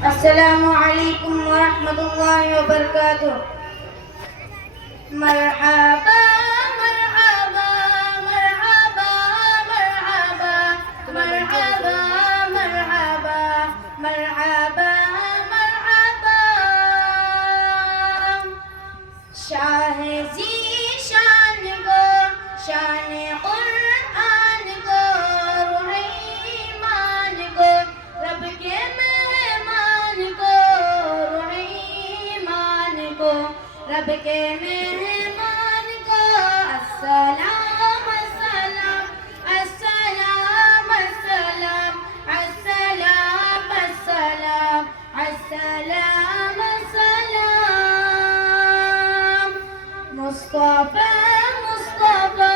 السلام عليكم ورحمة الله وبركاته. مرحبا مرحبا مرحبا مرحبا مرحبا مرحبا مرحبا مرحبا शाह जी शान गो शान कुरान गो रूहीमान गो रब के मेहमान गो रूहीमान गो रब के मेहमान गो अस्सलाम अस्सलाम अस्सलाम अस्सलाम अस्सलाम अस्सलाम अस्सलाम अस्सलाम मुस्तफा मुस्तफा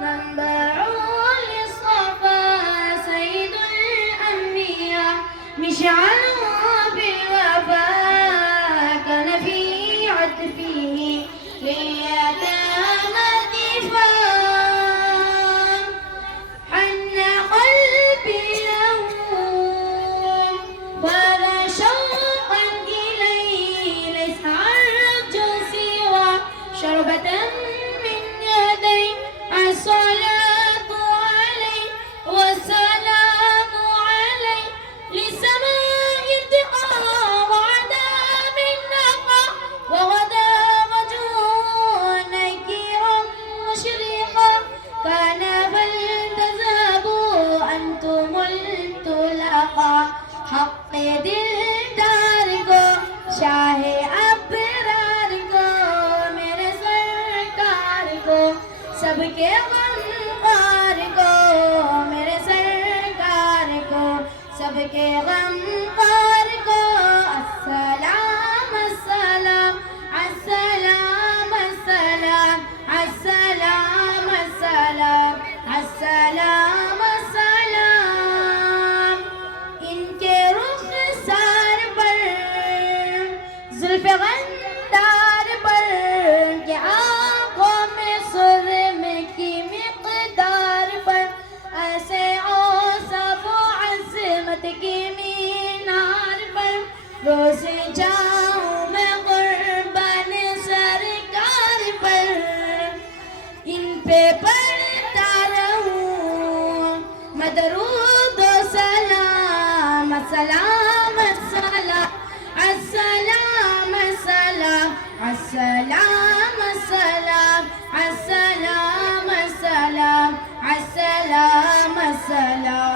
منبع للصفا سيد الأنبياء مشعل بالوفاء كان في عطفه لليتامى دفاع حن قلبي له ولا شوقا إليه ليس أرجو سوى شربة من يدي الصلاة عليه والسلام عليه لسماء ارتقاء وعذاب النقاء وغدا وجوه نكيرا مشرقا كان فلتذهبوا أنتم الطلقاء حق دلدار کو شاہ ابرار کو میرے سرکار کو सबके गमखार को मेरे सरकार को सबके गमखार को अस्सलाम अस्सलाम अस्सलाम अस्सलाम अस्सलाम अस्सलाम अस्सलाम अस्सलाम इनके रुखसार पर जुल्फ़ गंदार पर के आँखों में सुरमे की मिक़दार पर ऐसे औसफ़ व अज़मत की मीनार पर रोज़ जाऊँ मैं क़ुर्बान सरकार पर इन पे पढ़ता रहूँ मैं दरूद व सलाम अस्सलाम अस्सलाम अस्सलाम अस्सलाम अस्सलाम अस्सलाम अस्सलाम अस्सलाम अस्सलाम अस्सलाम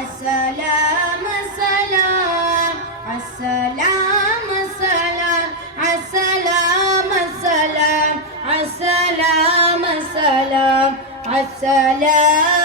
अस्सलाम अस्सलाम अस्सलाम अस्सलाम अस्सलाम अस्सलाम अस्सलाम अस्सलाम अस्सलाम